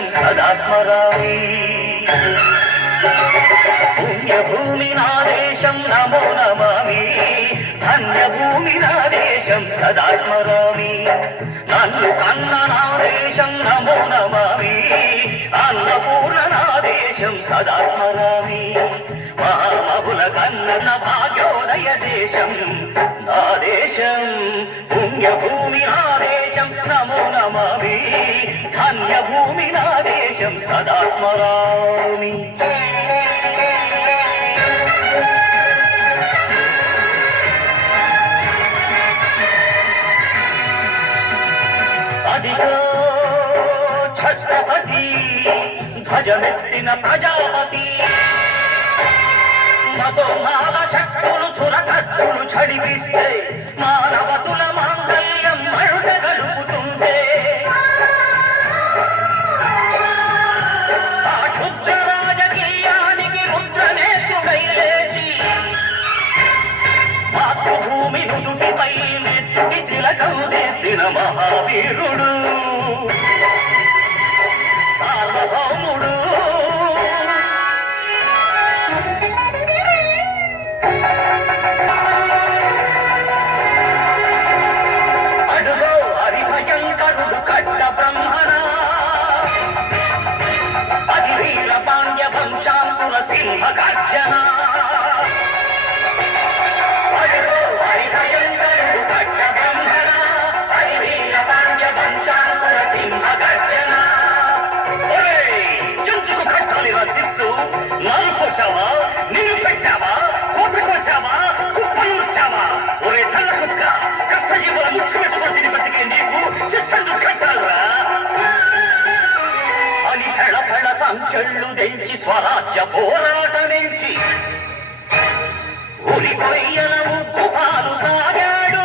దేశం సదా స్మరామి. పుణ్యభూమి నా దేశం నమో నమామి. ధన్యభూమి నా దేశం సదా స్మరామి. నన్ను కన్న నా దేశం నమో నమామి. అన్నపూర్ణ నా దేశం సదా స్మరామి. మహామహుల కన్న భాగ్యోదయ దేశం నా దేశం. పుణ్యభూమి నా దేశం నమో నమామి. ధన్యభూమి నా దేశం సదా స్మరామి. అదిగో ఛత్రపతి ధ్వజమెత్తిన ప్రజాపతి. మతోన్మాద శక్తులు చురకత్తులు చడిపిస్తే మానవతుల మాంగళ్యం మరుట గలుపుతుంటే ఆ క్షుద్ర రాజకీయానికి రుద్రనేత్రుడై లేచి మాతృభూమి నుదుటిపై నెత్తుడి తిలకం దిద్దిన మహావీరుడు సార్వభౌముడు. అడుగో హరిభయంకరుడు కట్ట బ్రహ్మణ. అది వీర పాండ్య వంశాంకుర సింహ గర్జన. అడుగో హరిభయంకరుడు కట్ట బ్రహ్మణ. అది వీర పాండ్య వంశాంకుర సింహ గర్జన. జంతుకు కట్టాలి రచిస్తూ నన్ను కోసావా, నిన్ను పెట్టావా, కోట కోసావా, కుప్పలుచ్చావా? ఒరే తల్ల కుక్క, కష్టజీవుల ముఖ్యమంత్రి బతికే నీకు శిస్తందు కట్టాలరా అని పెళపెళ సంఖ్యళ్ళు తెంచి స్వరాజ్య పోరాటమించి ఉరి కొయ్యల ముక్కు పాలు తాగాడు.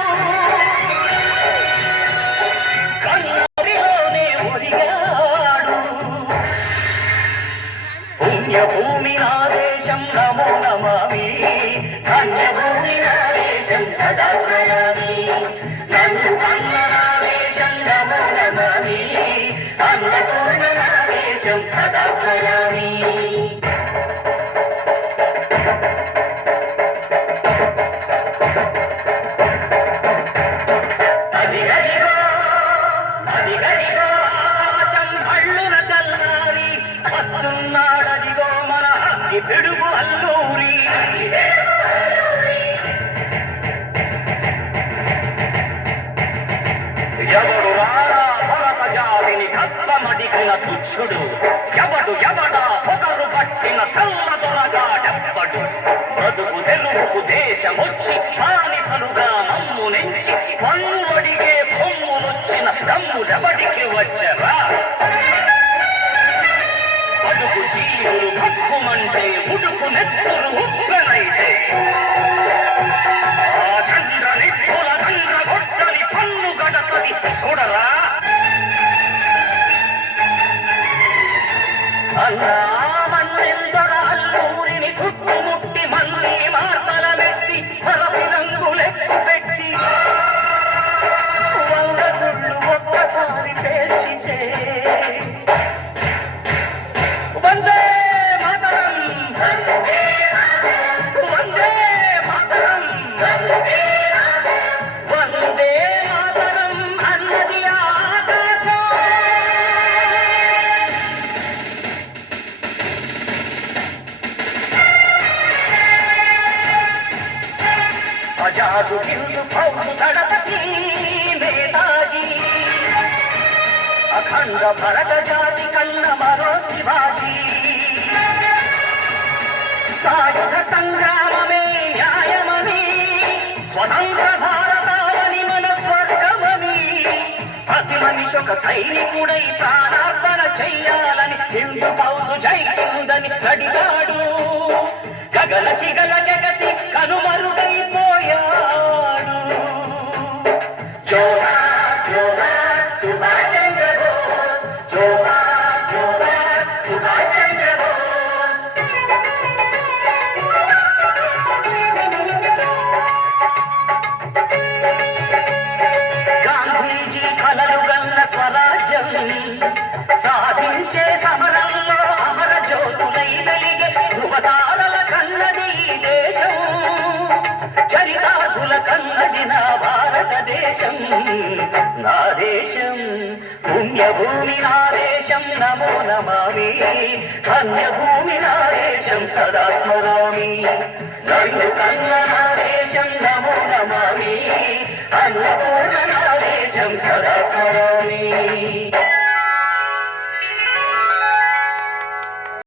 కన్నడిలోనే ఒరిగాడు. పుణ్యభూమి నా దేశం నమో నమామి. ధన్యభూమి నా దేశం సదా స్మరామి. నన్ను కన్న నా దేశం నమో నమామి. అన్నపూర్ణ నా దేశం సదా స్మరామి. అదిగదిగో అదిగదిగో ఆకాశం భళ్ళున చల్లారి వస్తున్నాడదిగో మన అగ్గి పిడుగు అల్లూరి. ఎవడు రారా భరత జాతిని కప్పమడిగిన తుచ్చుడు. ఎవడా పొగరు పట్టిన చల్ల దొరగాడెవ్వడు. బ్రతుకు తెలుగుకు దేశమొచ్చి బానిసలుగా మమ్ము నెంచి పన్ను అడిగే పొమ్ములొచ్చిన దమ్ములెవడికి వచ్చరా? అడుగు జీవులు భక్కుమంటే ఉడుకు నెత్తులు ఉప్పెనైతే ఆ చంద్ర నిప్పుల దండ్ర గొడ్డలి పన్ను గడతది చూడరా. అన్నా మన్నెందర అల్లూరిని చుట్టుముట్టి మళ్ళీ మార్తల మెట్టి మరపి రంగులెక్కు పెట్టి వంద గుళ్ళు ఒక్కసారి పేర్చితే వందే మాతరం వందే మాతరం వందే మాతరం అన్నది ఆకాశం. ఆజాదు హిందూ ఫౌజు దళపతి నేతాజీ. అఖండ భరత జాతి కన్న మరో శివాజీ. సాయుధ సంగ్రామమే న్యాయమని, స్వతంత్ర భారతావని మన స్వర్గమని, ప్రతి మనిషి ఒక సైనికుడై ప్రాణార్పణ చెయ్యాలని హిందూ ఫౌజు జై హిందని గడిగాడు. గగన సిగల జగసి కనుమరుగైపోయాడు. జోహార్ జోహార్ సుభాష్ చంద్ర బోస్. జోహార్ జోహార్ సుభాష్ చంద్ర బోస్. గాంధీజీ కలలు గన్న స్వరాజ్యం సాధించే పుణ్యభూమి నాదేశం నమో నమామి, ధన్యభూమి నాదేశం సదా స్మరామి. నన్ను కన్న నా